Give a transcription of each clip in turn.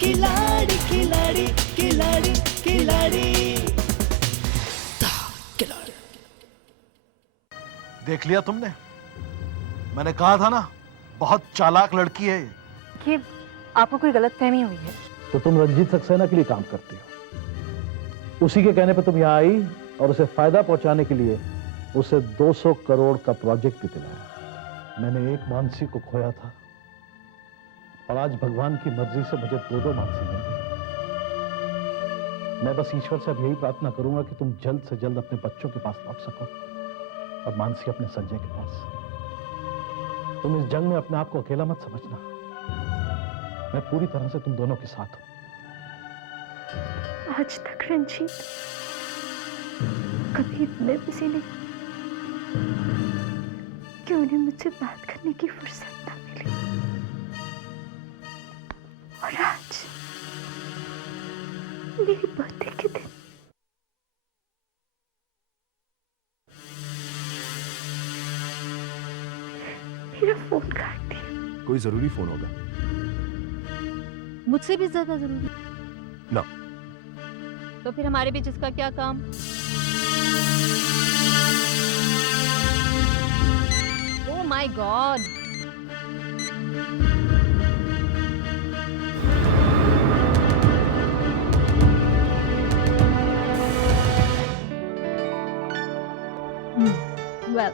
खिलाड़ी खिलाड़ी खिलाड़ी खिलाड़ी। देख लिया तुमने, मैंने कहा था ना, बहुत चालाक लड़की है ये आपको कोई गलतफहमी हुई है। तो तुम रंजीत सक्सेना के लिए काम करती हो, उसी के कहने पे तुम यहाँ आई और उसे फायदा पहुंचाने के लिए उसे 200 करोड़ का प्रोजेक्ट भी दिलाया। मैंने एक मानसी को खोया था और आज भगवान की मर्जी से मुझे 2 मानसी मिल गई। मैं बस ईश्वर से अब यही प्रार्थना करूंगा कि तुम जल्द से जल्द अपने बच्चों के पास लौट सको और मानसी अपने संजय के पास। तुम इस जंग में अपने आप को अकेला मत समझना, मैं पूरी तरह से तुम दोनों के साथ हूं। आज तक रंजीत कभी इतने बिजी नहीं कि उन्हें मुझसे बात करने की फुर्सत ना मिली, और आज मेरी बर्थडे के दिन मेरा फोन काट दिया। कोई जरूरी फोन होगा? मुझसे भी ज्यादा जरूरी? ना। तो फिर हमारे बीच इसका क्या काम? ओह माय गॉड, वेल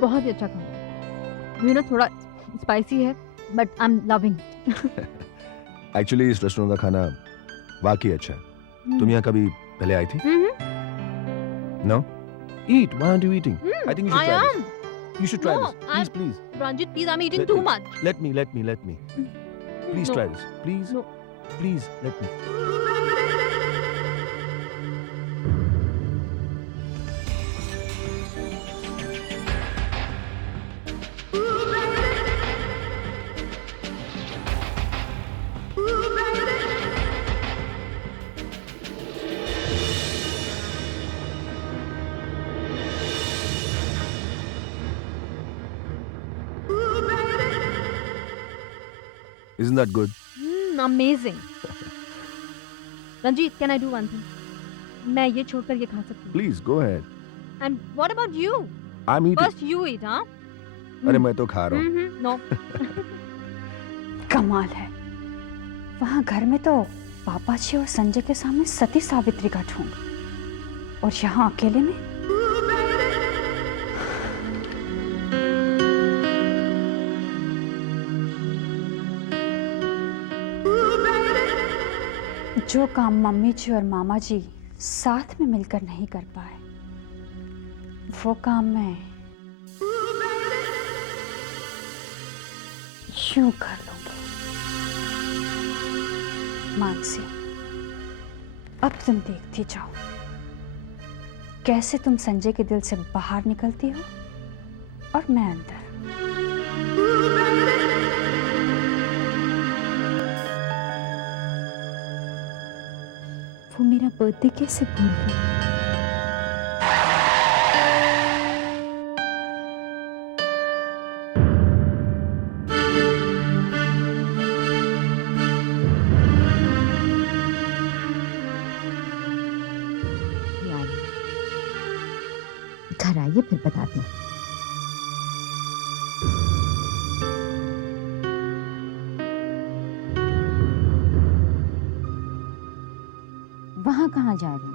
बहुत ही अच्छा खाना, यू नो थोड़ा स्पाइसी है but I am loving. Actually इस रेस्टोरेंट का खाना वाकई अच्छा है। तुम यहाँ कभी पहले आई थी? No? Eat. Why aren't you eating? I think you should I try am. this. You should try No, this. Please, please. Ranjit, please, I'm eating Let too me. much. Let me. Please No. try this. Please. No. Please, let me. Isn't that good? Amazing. Ranjit, can I do one thing? मैं ये छोड़कर ये खा सकती हूँ। Please, go ahead. And what about you? I'm eating. First you eat, हाँ? अरे मैं तो खा रहा हूँ। No. कमाल है, वहां घर में तो पापा जी और संजय के सामने सती सावित्री का ढोंग, और यहाँ अकेले में जो काम मम्मी जी और मामा जी साथ में मिलकर नहीं कर पाए, वो काम मैं यूं कर लूंगी। मानसी, अब तुम देखती जाओ कैसे तुम संजय के दिल से बाहर निकलती हो और मैं अंदर। वो मेरा बर्थडे कैसे भूल गई? घर आइए फिर बताती हूँ। वहां कहाँ जा रहे हैं?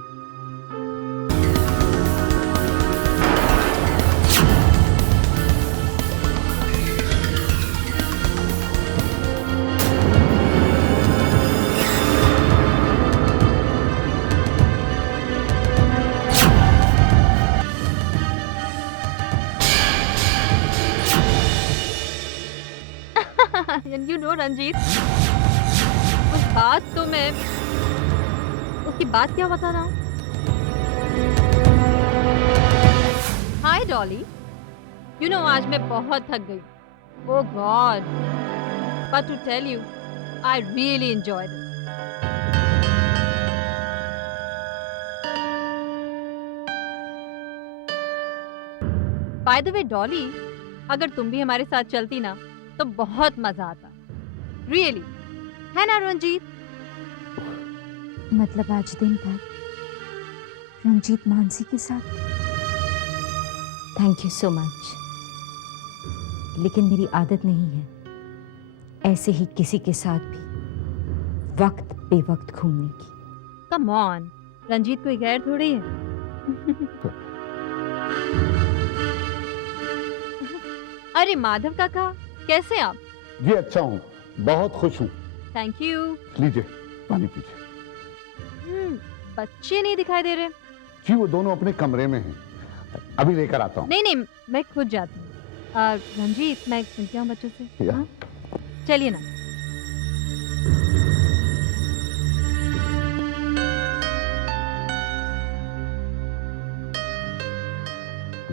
You know, रंजीत, उस बात तो मैं उसकी बात क्या बता रहा हूँ। हाय डॉली, यू नो आज मैं बहुत थक गई। Oh God, but to tell you I really enjoyed it. By the way Dolly, अगर तुम भी हमारे साथ चलती ना तो बहुत मजा आता। रियली है ना रंजीत? मतलब आज दिन भर रंजीत मानसी के साथ? थैंक यू सो मच, लेकिन मेरी आदत नहीं है ऐसे ही किसी के साथ भी वक्त बेवक्त घूमने की। कम ऑन, रंजीत कोई गैर थोड़ी है। अरे माधव काका, कैसे आप? जी अच्छा हूँ, बहुत खुश हूँ। Thank you. लीजिए पानी पीजिए। बच्चे नहीं दिखाई दे रहे। जी वो दोनों अपने कमरे में हैं, अभी लेकर आता हूँ। नहीं नहीं, मैं खुद जाती हूँ। रंजीत, मैं मिलती हूँ बच्चों से। या। हाँ? चलिए ना।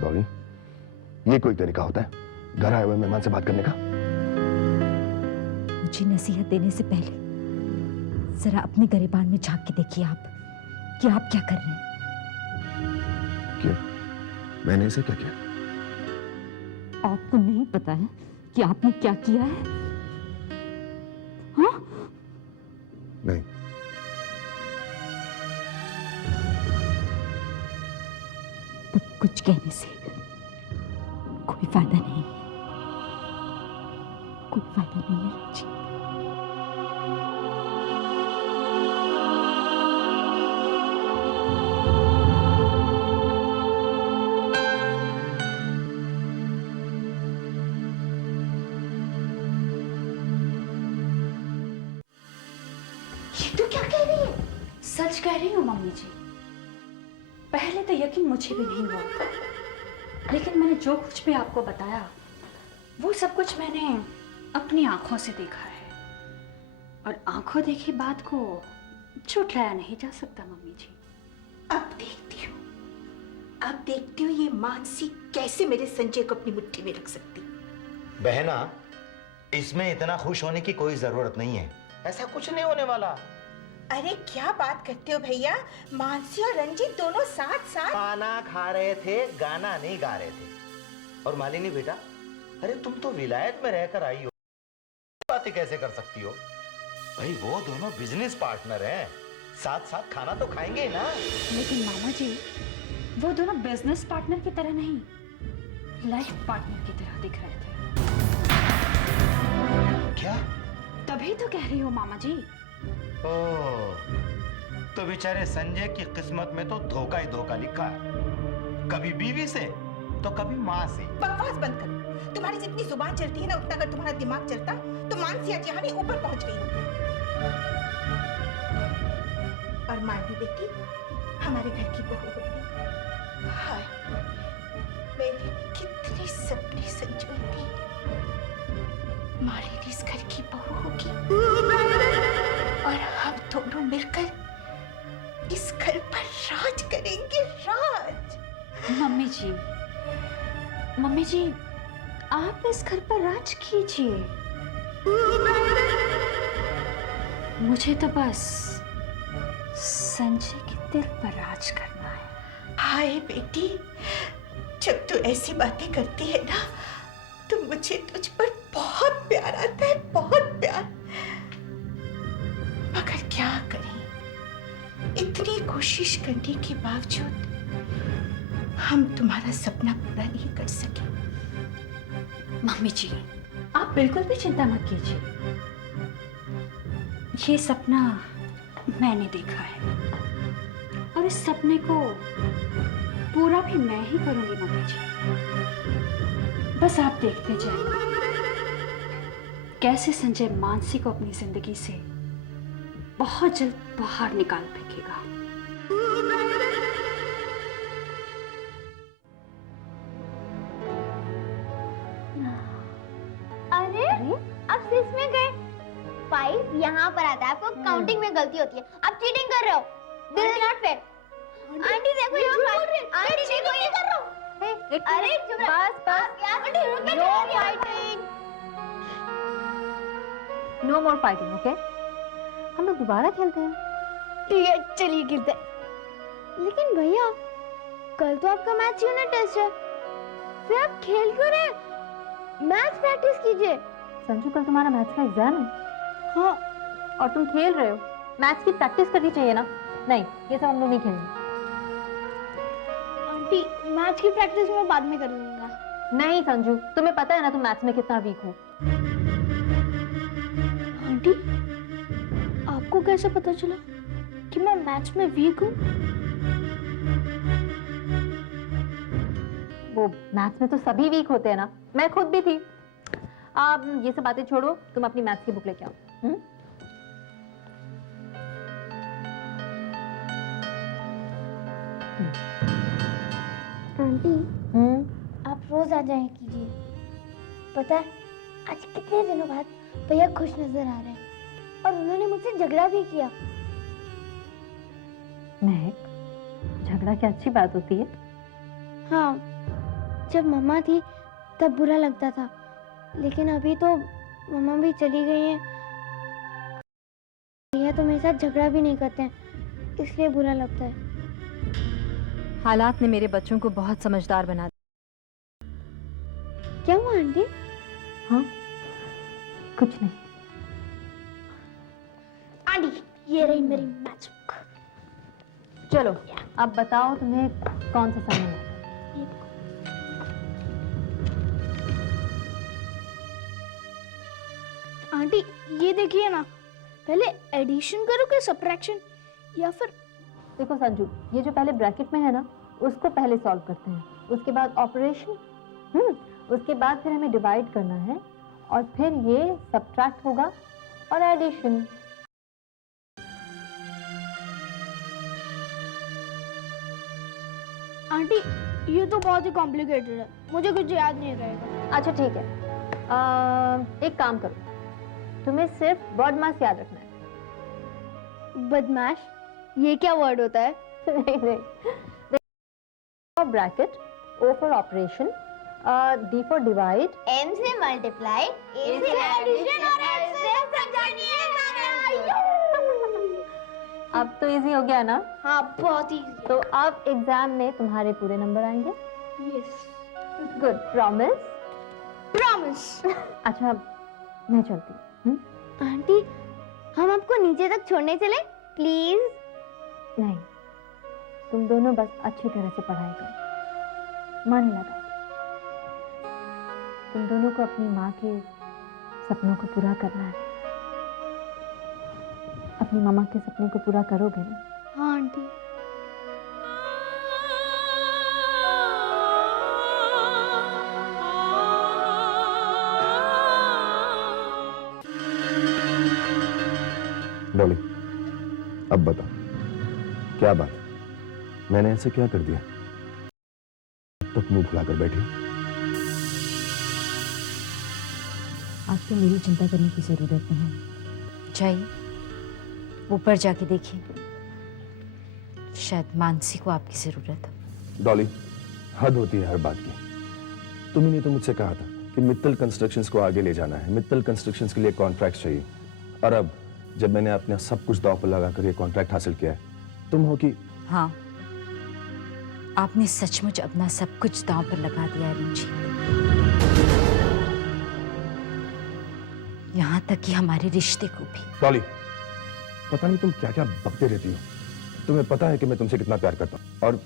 डॉली, ये कोई तरीका होता है घर आए हुए मेहमान से बात करने का? मुझे नसीहत देने से पहले जरा अपने गिरेबान में झांक के देखिए आप कि आप क्या कर रहे हैं। क्यों? मैंने इसे क्या किया? आपको नहीं पता है कि आपने क्या किया है? हाँ? नहीं। तो कुछ कहने से कोई फायदा नहीं है, कोई फायदा नहीं है रंजीत। ये तो क्या कह रही है? सच कह रही हूँ मम्मी जी। पहले तो यकीन मुझे भी नहीं हुआ, लेकिन मैंने जो कुछ भी आपको बताया वो सब कुछ मैंने अपनी आंखों से देखा है, और आंखों देखी बात को झुठलाया नहीं जा सकता मम्मी जी। अब देखती हूँ ये मानसी कैसे मेरे संजय को अपनी मुट्ठी में रख सकती। बहना, इसमें इतना खुश होने की कोई जरूरत नहीं है, ऐसा कुछ नहीं होने वाला। अरे क्या बात करते हो भैया, मानसी और रंजीत दोनों साथ साथ खाना खा रहे थे, गाना नहीं गा रहे थे। और मालिनी बेटा, अरे तुम तो विलायत में रहकर आई हो, बातें कैसे कर सकती हो? भाई वो दोनों बिजनेस पार्टनर हैं, साथ साथ खाना तो खाएंगे ही ना। लेकिन मामा जी, वो दोनों बिजनेस पार्टनर की तरह नहीं, लाइफ पार्टनर की तरह दिख रहे थे। क्या? तभी तो कह रही हूँ मामा जी। ओह, तो बेचारे संजय की किस्मत में तो धोखा ही धोखा लिखा है, कभी बीवी से तो कभी माँ से। बकवास बंद करो। तुम्हारी जितनी जुबान चलती है ना, उतना अगर तुम्हारा दिमाग चलता तो मानसी आज यहाँ भी ऊपर पहुंच गई होती। और मानवी बेटी हमारे घर की बहू होती। हाय, मेरी कितनी सपनी संजोई थी, मालिनी इस घर की बहू होगी और हम दोनों मिलकर इस घर पर राज करेंगे, राज। मम्मी जी, आप इस घर पर राज कीजिए, मुझे तो बस संजय के दिल पर राज करना है। हाय बेटी, जब तू ऐसी बातें करती है ना, तो मुझे तुझ पर बहुत प्यार आता है, बहुत प्यार। मगर क्या करें, इतनी कोशिश करने के बावजूद हम तुम्हारा सपना पूरा नहीं कर सके। मम्मी जी, आप बिल्कुल भी चिंता मत कीजिए, ये सपना मैंने देखा है और इस सपने को पूरा भी मैं ही करूंगी मम्मी जी। बस आप देखते जाइए कैसे संजय मानसी को अपनी जिंदगी से बहुत जल्द बाहर निकाल फेंकेगा। अरे अब 6 में गए, 5 यहाँ पर आता है। आपको काउंटिंग में गलती होती है, आप चीटिंग कर रहे हो। This is not fair. Aunty देखो यहाँ पर, आंटी देखो ये कर रहा हूँ। अरे चुप रहो, बस आंटी रुक के नो फाइटिंग, नो मोर फाइटिंग, ओके? हम लोग दोबारा खेलते हैं। ठीक है चलिए खेलते हैं। लेकिन भैया कल तो आपका मैथ्स यूनिट टेस्ट है, फिर आप खेल क्यों रहे हैं? मैथ्स प्रैक्टिस कीजिए। संजू, कल तुम्हारा मैथ्स का एग्जाम है। हाँ और तुम खेल रहे हो। मैथ्स की प्रैक्टिस करनी चाहिए ना। नहीं, ये सब हम लोग नहीं खेलेंगे। आंटी मैथ्स की प्रैक्टिस मैं बाद में कर लूंगा। नहीं संजू, तुम्हें पता है ना तुम मैथ्स में कितना वीक हो। आंटी आपको कैसे पता चला कि मैं मैथ्स में वीक हूँ? वो मैथ्स में तो सभी वीक होते हैं ना, मैं खुद भी थी। आप ये सब बातें छोड़ो, तुम अपनी मैथ्स की बुक लेके आओ। आंटी आप रोज आ जाया कीजिए। पता है आज कितने दिनों बाद भैया खुश नजर आ रहे हैं और उन्होंने मुझसे झगड़ा भी किया। महक, झगड़ा क्या अच्छी बात होती है? हाँ, जब मम्मा थी तब बुरा लगता था, लेकिन अभी तो मम्मा भी चली गई हैं। भैया तो मेरे साथ झगड़ा भी नहीं करते हैं, इसलिए बुरा लगता है। हालात ने मेरे बच्चों को बहुत समझदार बना दिया। क्या हुआ आंटी? हाँ, कुछ नहीं। आंटी ये रही मेरी मैथ्स बुक। चलो अब बताओ तुम्हें कौन सा समझ आता है? आंटी ये देखिए ना, पहले एडिशन करो कि सब्ट्रैक्शन, या फिर देखो संजू, ये जो पहले ब्रैकेट में है ना, उसको पहले सॉल्व करते हैं, उसके बाद ऑपरेशन, उसके बाद फिर हमें डिवाइड करना है, और फिर ये सब्ट्रैक्ट होगा और एडिशन। आंटी ये तो बहुत ही कॉम्प्लिकेटेड है, मुझे कुछ याद नहीं रहेगा। अच्छा ठीक है, एक काम करो, तुम्हें सिर्फ वर्ड मास याद रखना है। बदमाश, ये क्या वर्ड होता है? नहीं, bracket, O for operation, D for divide, M से मल्टीप्लाई, A से एडिशन और S से सब्ट्रैक्शन। अब तो इजी हो गया ना? हाँ बहुत इजी। तो अब एग्जाम में तुम्हारे पूरे नंबर आएंगे? यस। Good, promise? प्रॉमिस। अच्छा मैं चलती हूँ। आंटी हम आपको नीचे तक छोड़ने चले प्लीज? नहीं, तुम दोनों बस अच्छी तरह से पढ़ाई करो, मन लगा। तुम दोनों को अपनी माँ के सपनों को पूरा करना है। अपनी मामा के सपने को पूरा करोगे ना? हाँ आंटी। डॉली, अब बता, क्या बात? मैंने ऐसे क्या कर दिया तक मुंह फुलाकर बैठी? आपको मेरी चिंता करने की जरूरत नहीं। जाइए, ऊपर जाके देखिए, शायद मानसी को आपकी जरूरत है। डॉली, हद होती है हर बात की। तुमने ने तो मुझसे कहा था कि मित्तल कंस्ट्रक्शंस को आगे ले जाना है, मित्तल कंस्ट्रक्शंस के लिए कॉन्ट्रैक्ट चाहिए, और अब जब मैंने अपना सब कुछ दांव पर लगाकर ये कॉन्ट्रैक्ट हासिल किया है, तुम हो कि? हाँ, आपने सचमुच अपना सब कुछ दांव पर लगा दिया है रंजीत। यहाँ तक कि हमारे रिश्ते को भी। डॉली, पता नहीं तुम क्या क्या बकते रहती हो। तुम्हें पता है कि मैं तुमसे कितना प्यार करता हूँ,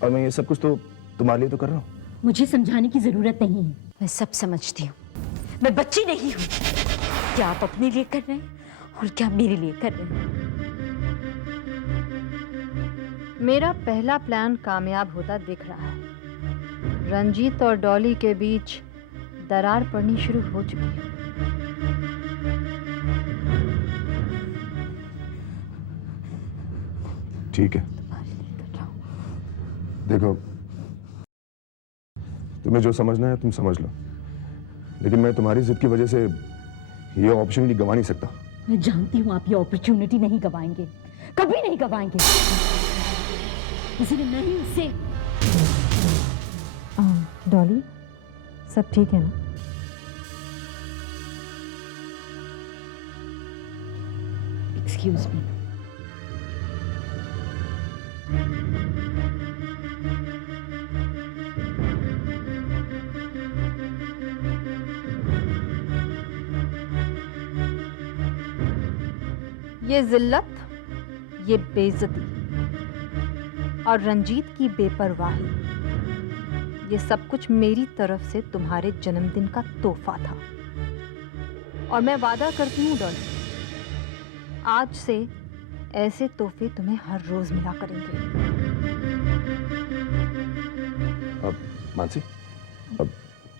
और मैं ये सब कुछ तो तुम्हारे लिए तो कर रहा हूँ। मुझे समझाने की जरूरत नहीं है, मैं सब समझती हूँ। मैं बच्ची नहीं हूँ। क्या आप अपने लिए कर रहे हैं और क्या मेरे लिए कर रहे हैं? मेरा पहला प्लान कामयाब होता दिख रहा है। रंजीत और डॉली के बीच दरार पड़नी शुरू हो चुकी है। ठीक है, देखो, तुम्हें जो समझना है तुम समझ लो, लेकिन मैं तुम्हारी जिद की वजह से ये अपॉर्चुनिटी गंवा नहीं सकता। मैं जानती हूँ आप ये अपॉर्चुनिटी नहीं गवाएंगे, कभी नहीं गवाएंगे। इसलिए मैं ही उससे। डॉली, सब ठीक है ना? Excuse me. ये जिल्लत, ये बेइज्जती और रंजीत की बेपरवाही, ये सब कुछ मेरी तरफ से तुम्हारे जन्मदिन का तोहफा था। और मैं वादा करती हूँ डॉली, आज से ऐसे तोहफे तुम्हें हर रोज मिला करेंगे। अब मानसी, अब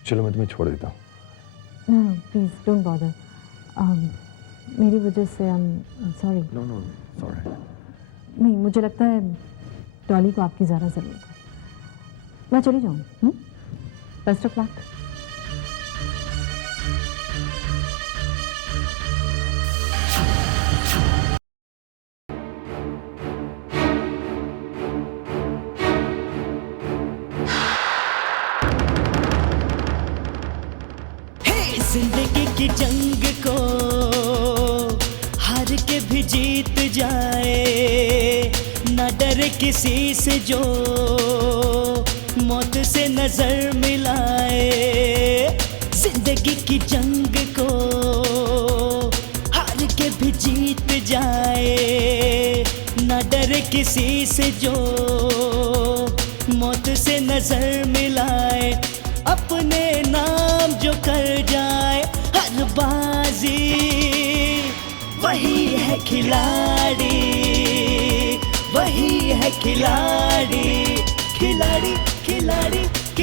चलो मैं तुम्हें छोड़ देता हूँ। No, please don't bother. मेरी वजह से सॉरी। No sorry. नहीं, मुझे लगता है डॉली को आपकी ज़्यादा ज़रूरत है। मैं चली जाऊँ। Best of luck. जिंदगी की जंग को हार के भी जीत जाए, ना डरे किसी से जो मौत से नजर मिलाए। जिंदगी की जंग को हार के भी जीत जाए, ना डरे किसी से जो मौत से नजर मिलाए। अपने नाम जो कर जाए हर बाजी, वही है खिलाड़ी, वही है खिलाड़ी, खिलाड़ी खिलाड़ी।